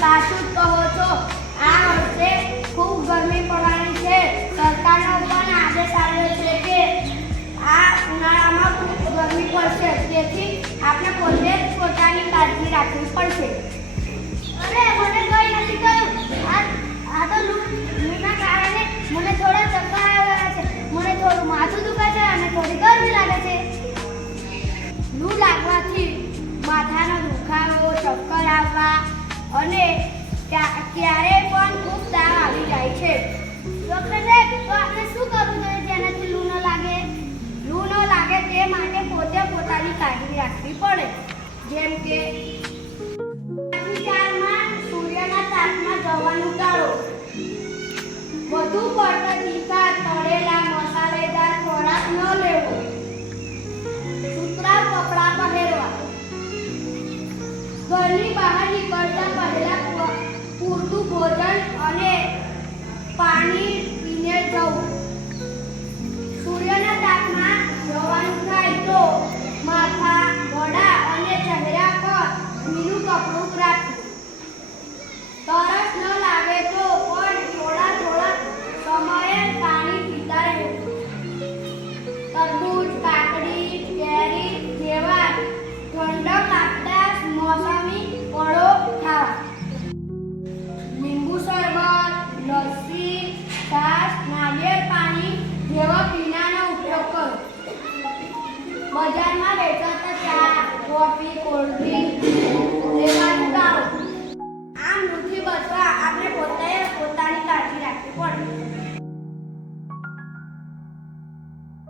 સાચું જ કહો છો. આ વર્ષે ખૂબ ગરમી પડવાની છે. સરકારનો પણ આદેશ આવ્યો છે કે આ ઉનાળામાં ખૂબ ગરમી પડશે, તેથી આપણે પોતે પોતાની કાળજી રાખવી પડશે. અરે મને કંઈ નથી કહ્યું. આ તો લૂના કારણે મને થોડા ચક્કર આવ્યા છે, મને થોડું માથું દુખે છે અને થોડી ગરમી લાગે છે. લૂ લાગવાથી માથાનો દુખાવો, ચક્કર આવવા અને ક્યારેય પણ ખૂબ તાવ આવી જાય છે. ડૉક્ટર સાહેબ, તો આપણે શું કરવું જોઈએ જેનાથી લૂ ન લાગે? લૂ ન લાગે તે માટે પોતે પોતાની કાળજી રાખવી પડે. જેમ કે 4 સૂર્યના તાપમાં જવાનું ટાળો. વધુ પડતા તીખા, તળેલા, મસાલેદાર ખોરાક ન લેવો. સુતરાઉ કપડાં પહેરવા. ઘરની બહાર નીકળતા પહેલા પૂરતું ભોજન અને પાણી પીને જવું. સૂર્યના તાપમાં જવાનું થાય તો માથા, ગળા અને ચહેરા પર ભીનું કપડું રાખવું. તરસ ન લાગે તો પણ થોડા સમયે પાણી પીતા રહેવું. તરબૂચ, કાકડી, કેરી જેવા ઠંડક આપતા મોસમી ફળો ખાવા. લીંબુ શરબત, લસ્સી, છાશ, નાળિયેર પાણી જેવા પીણાનો ઉપયોગ કરો. બજારમાં વેચાતા ચા, કોફી, કોલ્ડ ડ્રિંક